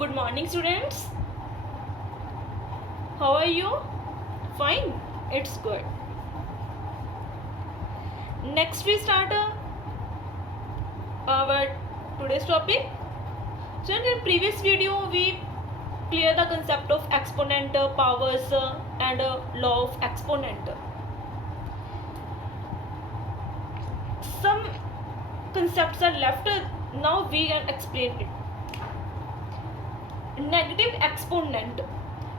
Good morning, students. How are you? Fine. It's good. Next, we start our today's topic. So, in the previous video, we clear the concept of exponent, powers, and law of exponent. Some concepts are left. Now we can explain it. Negative exponent.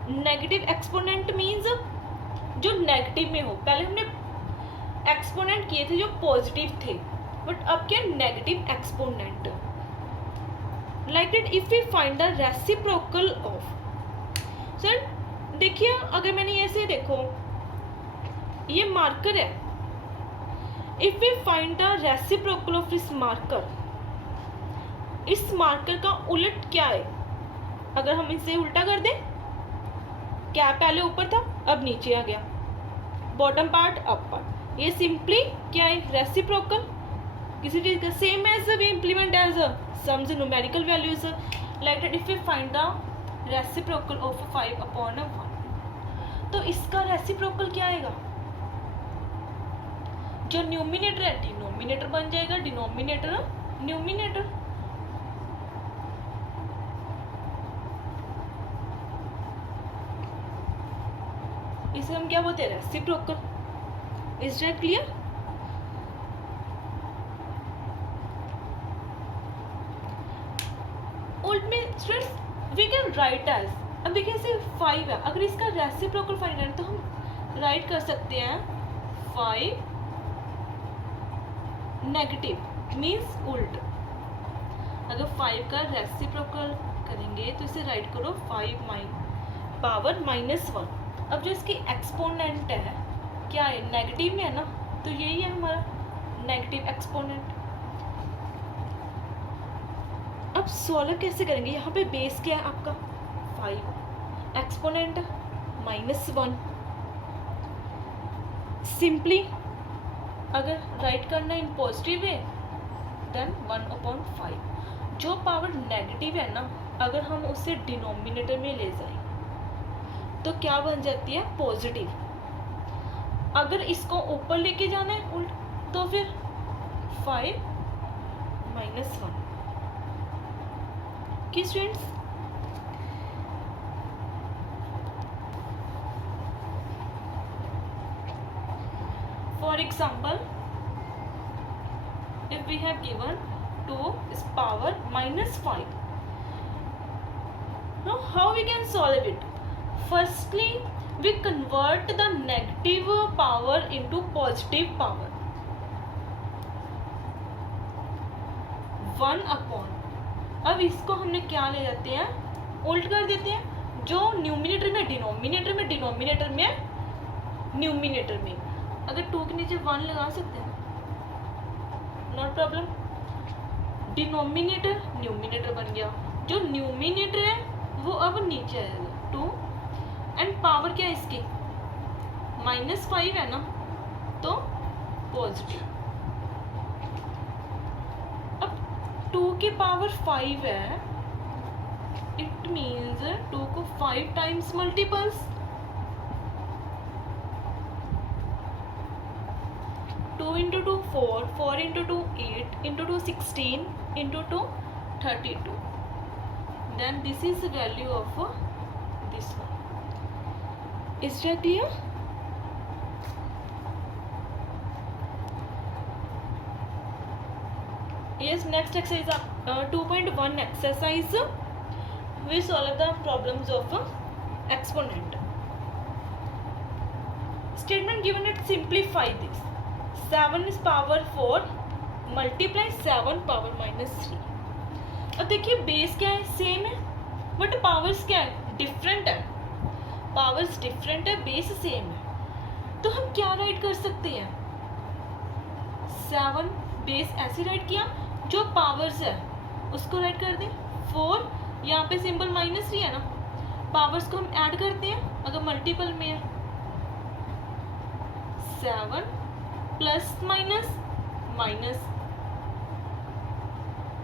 Negative exponent means जो negative में हो. पहले हमने exponent किए थे जो positive थे, but अब क्या negative exponent. Like that if we find the reciprocal of. Sir देखिए, अगर मैंने ऐसे देखो, ये मार्कर है. If we find the reciprocal of this marker, इस मार्कर का उलट क्या है. अगर हम इसे उल्टा कर दें, क्या पहले ऊपर था अब नीचे आ गया, बॉटम पार्ट अप पार्ट. ये सिंपली क्या है, रेसिप्रोकल. किसी चीज का same as we implement as sums numerical values. Like that if we find the reciprocal of 5/1, तो इसका रेसिप्रोकल क्या आएगा. जो न्यूमिनेटर है डिनोमिनेटर बन जाएगा, डिनोमिनेटर न्यूमिनेटर. इसे हम क्या बोलते हैं, रेसिप्रोकल. Is that clear. उल्ट में students we can write as, अब देखिए इसे 5 है, अगर इसका रेसिप्रोकल फाइंड करें तो हम राइट कर सकते हैं 5 नेगेटिव मीन्स उल्ट. अगर 5 का रेसिप्रोकल करेंगे तो इसे राइट करो 5 पावर -1. अब जो इसकी एक्सपोनेंट है क्या है, नेगेटिव में है ना, तो यही है हमारा नेगेटिव एक्सपोनेंट. अब सॉल्व कैसे करेंगे. यहाँ पे बेस क्या है आपका 5, एक्सपोनेंट -1. सिंपली अगर राइट करना इन पॉजिटिव वे देन 1/5. जो पावर नेगेटिव है ना, अगर हम उसे डिनोमिनेटर में ले जाएं तो क्या बन जाती है, पॉजिटिव. अगर इसको ऊपर लेके जाना है उल्ट, तो फिर 5 -1. कि students for example if we have given 2 is power -5. Now how we can solve it. Firstly we convert the negative power into positive power. 1/, अब इसको हमने क्या ले जाते हैं, उल्ट कर देते हैं. जो न्यूमिनेटर में डिनोमिनेटर में, डिनोमिनेटर में न्यूमिनेटर में. अगर 2 के नीचे 1 लगा सकते हैं, नॉट प्रॉब्लम. डिनोमिनेटर न्यूमिनेटर बन गया. जो न्यूमिनेटर है वो अब नीचे आएगा 2. एंड पावर क्या है इसकी, -5 है ना, तो पॉजिटिव. अब 2 की पावर 5 है, इट मीन्स 2 को 5 times multiples. 2 × 2 4, 4 × 2 8, × 2 16, × 2 32. Then this is the value of this one. Is that clear? Yes, next exercise 2.1 exercise. We solve the problems of exponent. Statement given it, simplify this. 7 is power 4 multiply 7 power -3. अब देखिए base क्या है, same है, but powers क्या है, different है. Powers different है, base same है. तो हम क्या राइट कर सकते हैं, 7 बेस ऐसे राइट किया, जो पावर्स है उसको राइट कर दें 4. यहाँ पे सिंबल -3 है ना, पावर्स को हम ऐड करते हैं. अगर मल्टीपल में है 7 plus minus minus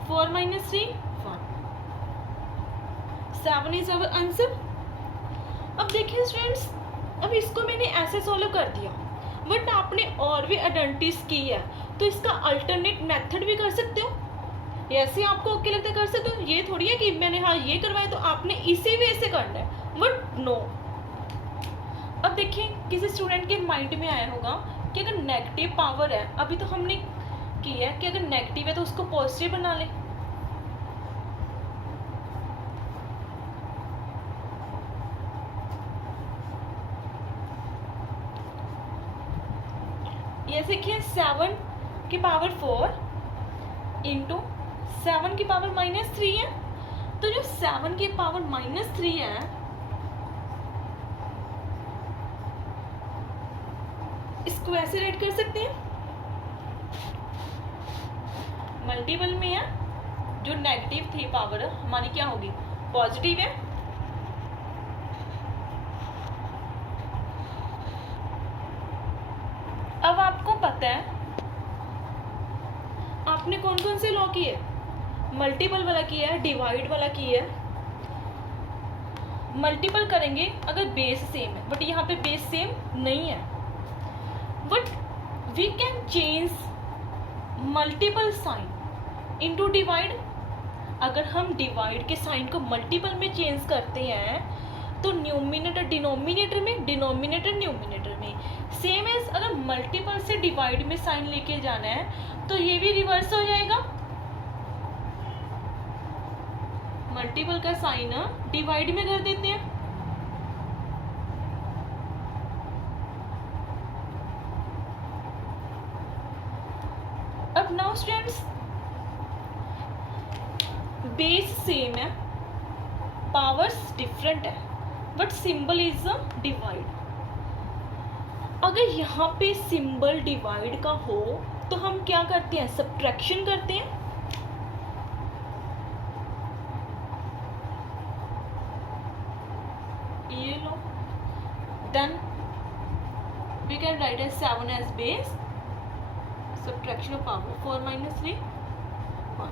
4 - 3 1. 7 is our answer. अब देखिए स्टूडेंट्स, अब इसको मैंने ऐसे सॉल्व कर दिया, बट आपने और भी आइडेंटिटीज की है, तो इसका अल्टरनेट मेथड भी कर सकते हो। ऐसे आपको ओके लगता है कर सकते हो, ये थोड़ी है कि मैंने हाँ ये करवाया तो आपने इसी वे से करना है, बट नो। अब देखिए किसी स्टूडेंट के माइंड में आया होगा कि अगर नेगेटिव पावर है, अभी तो हमने किया है कि अगर नेगेटिव है तो उसको पॉजिटिव बना ले। ये देखिए 7 की पावर 4 इंटू 7 की पावर -3 है, तो जो 7 की पावर -3 है इसको ऐसे राइट कर सकते हैं, मल्टीपल में है, जो नेगेटिव थी पावर हमारी क्या होगी, पॉजिटिव है। अब आपको पता है आपने कौन कौन से लॉ किए, मल्टीपल वाला किया है, डिवाइड वाला किया है। मल्टीपल करेंगे अगर बेस सेम है, बट यहाँ पे बेस सेम नहीं है, but we can change multiple sign into divide. अगर हम डिवाइड के साइन को मल्टीपल में चेंज करते हैं तो न्यूमिनेटर डिनोमिनेटर में, डिनोमिनेटर न्यूमिनेटर में। सेम एज अगर मल्टीपल से डिवाइड में साइन लेके जाना है तो ये भी रिवर्स हो जाएगा, मल्टीपल का साइन डिवाइड में कर देते हैं। अब नाउ स्टूडेंट्स, बेस सेम है, पावर्स डिफरेंट है, but symbol is a divide. अगर यहाँ पे सिंबल डिवाइड का हो तो हम क्या करते हैं, सब्ट्रैक्शन करते हैं। ये लो, then we can write as 7 as base, subtraction of power 4 minus 3 1.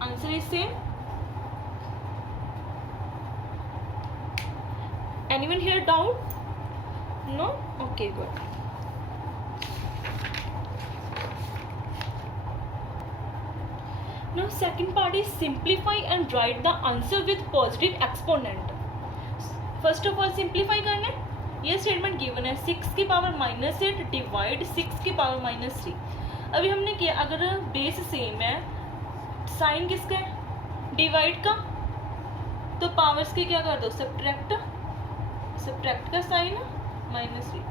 Answer is same. Anyone here doubt? No? Okay, good. Now second part is simplify and write the answer with positive exponent. First of all simplify करना है। ये statement given है 6 की power -8 divide 6 की power -3। अभी हमने किया, अगर बेस सेम है, साइन किसका है, डिवाइड का, तो पावर्स की क्या कर दो, सब्ट्रैक्ट, सब्ट्रैक्ट का साइन -3,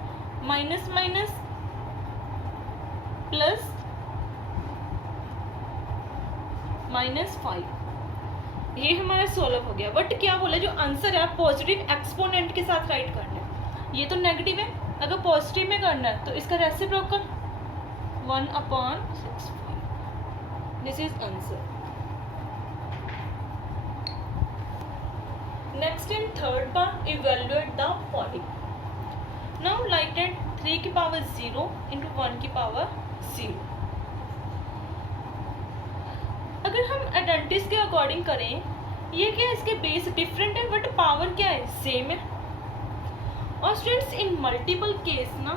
माइनस माइनस प्लस -5। ये हमारा सोल्व हो गया, बट क्या बोला, जो आंसर है पॉजिटिव एक्सपोनेंट के साथ राइट करना है। ये तो नेगेटिव है, अगर पॉजिटिव में करना है तो इसका reciprocal 1/6। This is answer. Next in third part, evaluate the following. Now like that 3 की पावर 0 इंटू 1 की पावर 0। अगर हम आइडेंटिटीज के अकॉर्डिंग करें, ये क्या है, इसके बेस डिफरेंट है बट पावर क्या है, सेम है। और स्टूडेंट्स इन मल्टीपल केस ना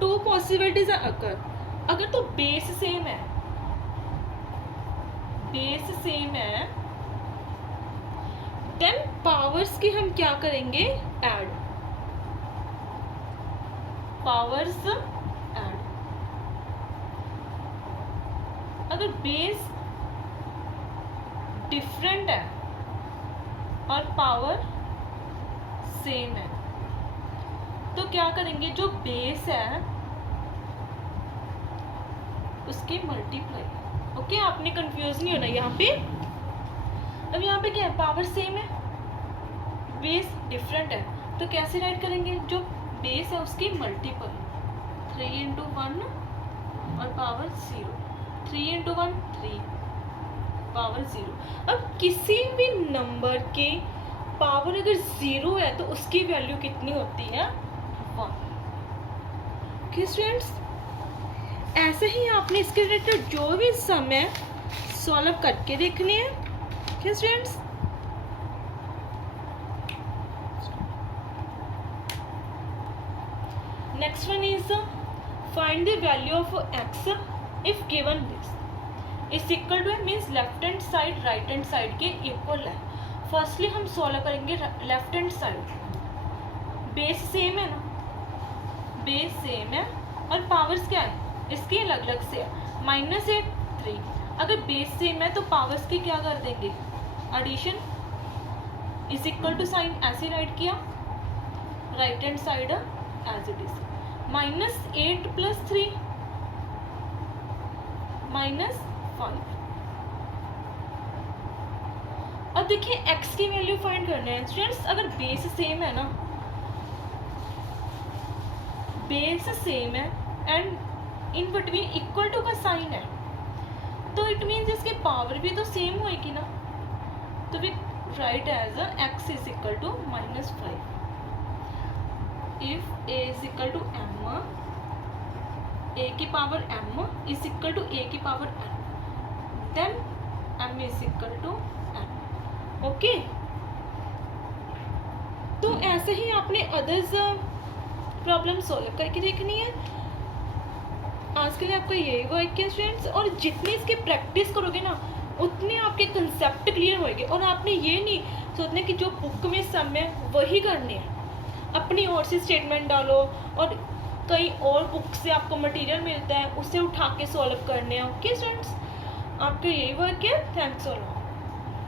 2 पॉसिबिलिटीज अकर। अगर तो बेस सेम है, बेस सेम है, देन पावर्स की हम क्या करेंगे, ऐड, पावर्स ऐड। अगर बेस डिफरेंट है और पावर सेम है तो क्या करेंगे, जो बेस है उसके मल्टीप्लाई। ओके, आपने कंफ्यूज नहीं होना यहाँ पे। अब यहाँ पे क्या है, पावर सेम है, बेस डिफरेंट है, तो कैसे राइट करेंगे, जो बेस है उसकी मल्टीपल, 3 इंटू 1 और पावर 0, 3 इंटू 1 3 पावर 0। अब किसी भी नंबर के पावर अगर 0 है तो उसकी वैल्यू कितनी होती है, 1। स्टूडेंट्स ऐसे ही आपने इसके रिलेटेड जो भी सम है सॉल्व करके देखने हैं। ठीक students, next one is find the value of x if given this is equal two means left hand side right hand side के इक्वल है। फर्स्टली हम सॉल्व करेंगे left hand side. Base same है ना, बेस सेम है और powers क्या है इसकी अलग अलग से है, -8 3। अगर बेस सेम है तो पावर्स की क्या कर देंगे addition, is equal to sign ऐसे राइट किया, right hand side as it is, -8 + 3 -5। अब देखिए x की वैल्यू फाइंड करना है स्टूडेंट्स। अगर बेस सेम है ना, बेस सेम है and in between equal to का साइन है, तो इट मीन्स इसकी पावर भी तो सेम होएगी ना। तो we write as x is equal to -5 if a is equal to m, a की power m is equal to a की power n, then m is equal to n। Okay, तो ऐसे ही आपने अदर्स प्रॉब्लम सॉल्व करके देखनी है। आज के लिए आपका यही वर्क है स्टूडेंट्स, और जितनी इसकी प्रैक्टिस करोगे ना उतने आपके कंसेप्ट क्लियर होंगे। और आपने ये नहीं सोचना कि जो बुक में सम है वही करने हैं, अपनी ओर से स्टेटमेंट डालो और कहीं और बुक से आपको मटेरियल मिलता है उससे उठा के सॉल्व करने हैं। ओके स्टूडेंट्स, आपका यही वर्क है। Thanks for